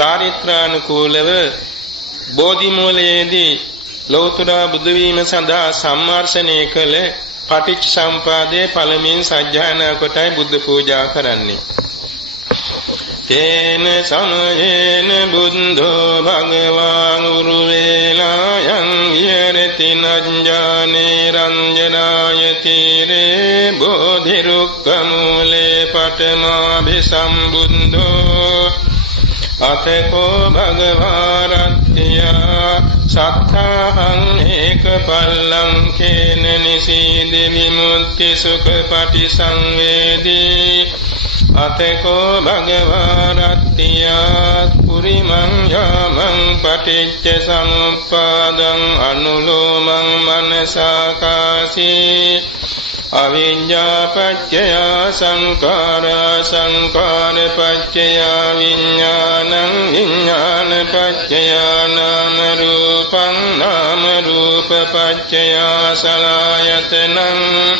චාරිත්‍රානුකූලව බෝධි මූලයේදී ලෞතර බුදු වීම සඳහා සම්මාර්ෂණය කළ පටිච්චසමුපාදයේ පළමුවෙන් සජ්ජායනා කොටයි බුද්ධ පූජා කරන්නේ. තේන සමයේන බුද්ධෝ භගවාන් උරුවේලායන් විහෙරති නඤ්ඤානේ රංජනායතිරේ බෝධි රුක්ඛ මූලේ පඨමාභිසම්බුද්ධෝ අතකෝ භගවාරත්ත්‍යා සත්තාහං ඒක පල්ලංකේන නිසීදි විමුක්ති සුඛ පටිසංවේදී අතකෝ භගවාරත්ත්‍යා පුරිමං යාමං පටිච්ච සමුප්පාදං අනුලෝමං මනසාකාසී අවිඤ්ඤා පච්චය සංඛාරා සංඛාර පච්චය විඤ්ඤාණං විඤ්ඤාණ පච්චය නාම රූපං නාම රූප පච්චය සලආයතනං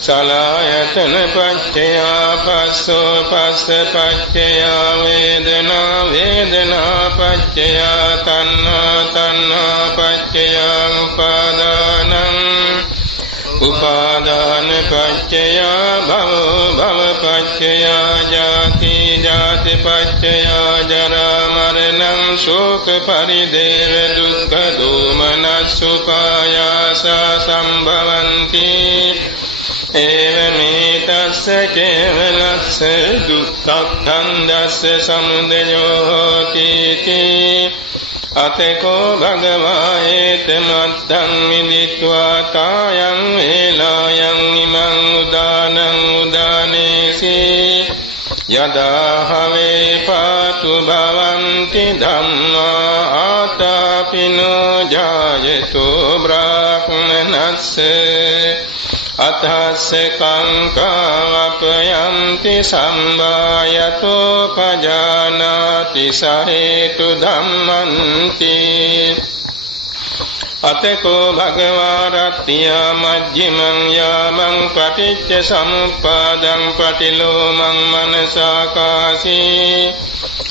සලආයතන පච්චය පස්සෝ පස්ස පච්චය වේදනා වේදනා පච්චය තණ්හා තණ්හා පච්චය උපාදානං උපාදාන පච්චය භවෝ භව පච්චය ජාති ජාති පච්චය ජරා මරණං ශෝක පරිදේව දුක්ඛ දෝමනස් උපායාස සම්භවಂತಿ එවමෙතස්ස කේවලස්ස දුක්ඛඛන්දස්ස සමුදයෝ හෝති අතකෝ භගවා ඒතමත්තං විදිत्वा කායං වේලායන් ඉමං උදානං උදානේසි යදා හවේ පාතු භවಂತಿ ධම්මා ආතාපිනෝ ජායතෝ බ්‍රාහ්මනස්ස අතස්ස කංකාවපයන්ති සම්භායතෝ පජානාති සහේතු ධම්මන්ති අතකෝ භගවාරත්ත්‍යා මජ්ජිමං යාමං පටිච්ච සමුප්පාදං පටිලෝමං මනසාකාසී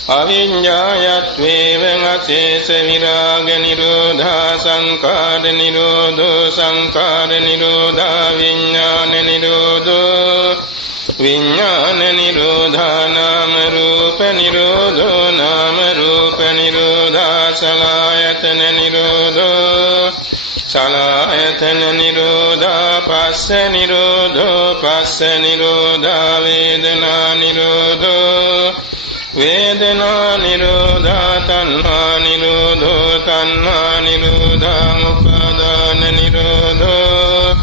අවිඤ්ඤායත්වේවං අශේෂ විරාග නිරෝධා සංඛාර නිරෝධෝ සංඛාර නිරෝධා විඤ්ඤාණ නිරෝධෝ විඤ්ඤාණ නිරෝධා නාම රූප නිරෝධෝ නාම රූප නිරෝධා සලආයතන නිරෝධෝ සලආයතන නිරෝධා පස්ස නිරෝධෝ පස්ස නිරෝධා වේදනා නිරෝධෝ වේදනා නිරෝධා තණ්හා නිරෝධෝ තණ්හා නිරෝධා උපාදාන නිරෝධෝ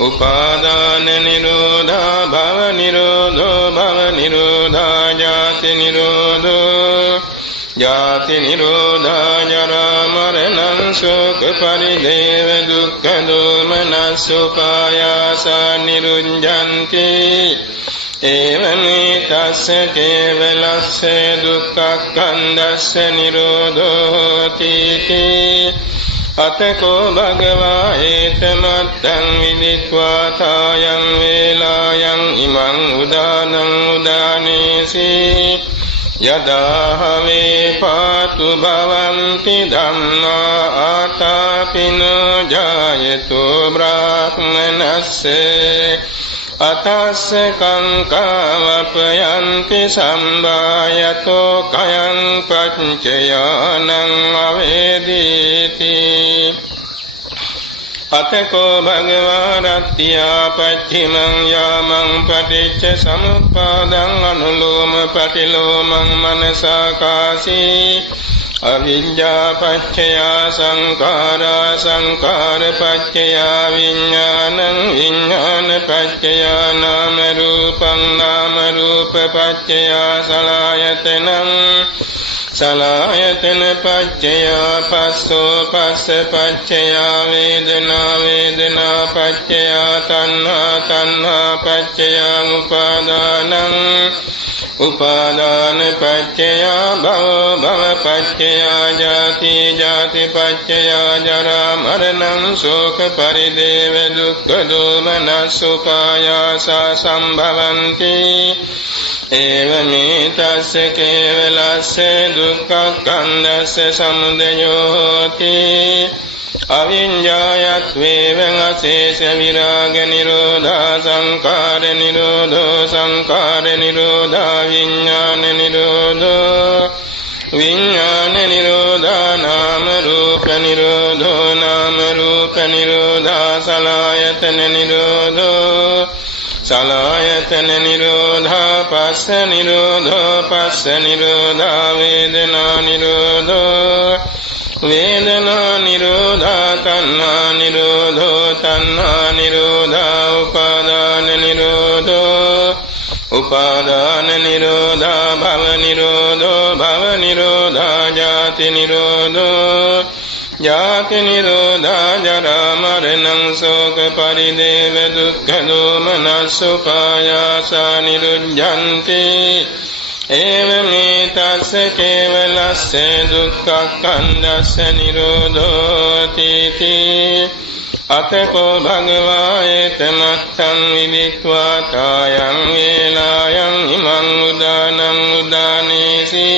උපාදාන නිරෝධා භව නිරෝධෝ භව නිරෝධා ජාති නිරෝධෝ ජාති නිරෝධා ජරා මරණං ශෝක පරිදේව දුක්ඛ දෝමනස් උපායාස නිරුඤ්ජන්ති එවමෙතස්ස කේවලස්ස දුක්ඛඛන්දස්ස නිරෝධෝති අතකෝ භගවා ඒතමත්තං විදිत्वा තායං වේලායන් ඉමං උදානං උදානේසි යදා හවේ පාතු භවಂತಿ ධම්මා ආතාපිනෝ ජායතෝ බ්‍රාහ්මනස්ස අතස්ස කංකාවපයන්ති සම්භායතෝ කයං පච්චයානං අවේදීති අතකෝ භගවාරත්ත්‍යා පච්චිමං යාමං පටිච්ච සමුප්පාදං අනුලෝම පටිලෝමං මනසාකාසී අවිඤ්ඤා පච්චය සංඛාරා සංඛාර පච්චය විඤ්ඤාණං විඤ්ඤාණ පච්චය නාම රූපං නාම රූප පච්චය සලආයතනං සලආයතන පච්චය පස්සෝ පස්ස පච්චය වේදනා වේදනා පච්චය තණ්හා තණ්හා පච්චය උපාදානං උපාදාන පච්චය භව භව පච්චය ජාති ජාති පච්චය ජරා මරණං ශෝක පරිදේව දුක්ඛ දෝමනස් උපායාස සම්භවಂತಿ එවමෙ තස්ස කේවලස්ස දුක්ඛක්ඛන්ධස්ස සමුදයෝ හෝති අවිඤ්ඤායත්වේවං අශේෂ විරාග නිරෝධා සංඛාර නිරෝධෝ සංඛාර නිරෝධා විඤ්ඤාණ නිරෝධෝ විඤ්ඤාණ නිරෝධා නාම රූප නිරෝධෝ නාම රූප නිරෝධා සලආයතන නිරෝධෝ සලආයතන නිරෝධා පස්ස නිරෝධෝ පස්ස නිරෝධා වේදනා නිරෝධෝ වේදනා නිරෝධා තණ්හා නිරෝධෝ තණ්හා නිරෝධා උපාදාන නිරෝධෝ උපාදාන නිරෝධා භව නිරෝධෝ භව නිරෝධා ජාති නිරෝධෝ ජාති නිරෝධා ජරා මරණං ශෝක පරිදේව දුක්ඛ දෝමනස්ස උපායාසා නිරුද්ධන්ති එවමෙ තස්ස කේවලස්ස දුක්ඛක්ඛන්ධස්ස නිරෝධෝති අතකෝ භගවා ඒතමත්තං විදිත්වා තායං වේලායං ඉමං උදානං උදානේසි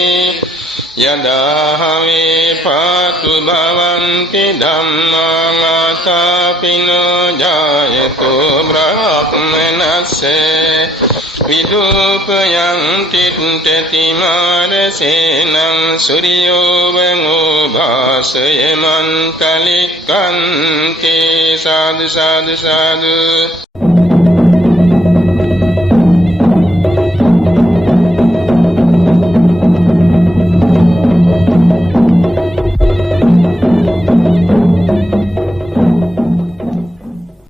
යදාහවේ පාතු භවන්ති ධම්මාං ආතාපිනෝ ජායතෝ බ්‍රහ්මනස්සේ විදූපයං තිට්ඨති මාරසේනං සූර්යෝවං භාසය මන්තලික්ඛන්ති සාදු සාදු සාදු